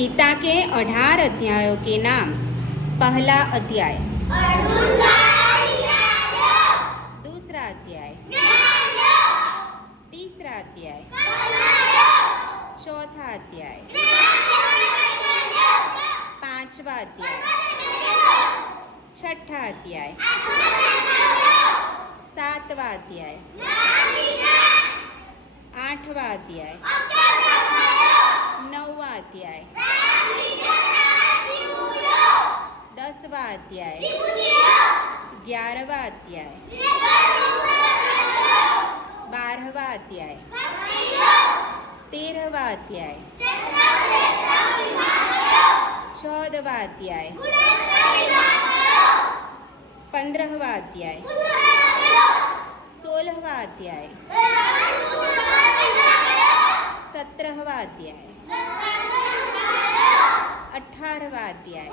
गीता के 18 अध्यायों के नाम। पहला अध्याय दूसरा अध्याय तीसरा अध्याय चौथा अध्याय पांचवा अध्याय छठा अध्याय सातवा अध्याय आठवा अध्याय नौवा अध्याय 10वां अध्याय 11वां अध्याय 12वां अध्याय 13वां अध्याय 14वां अध्याय 15वां अध्याय 16वां अध्याय 17वां अध्याय 18वां अध्याय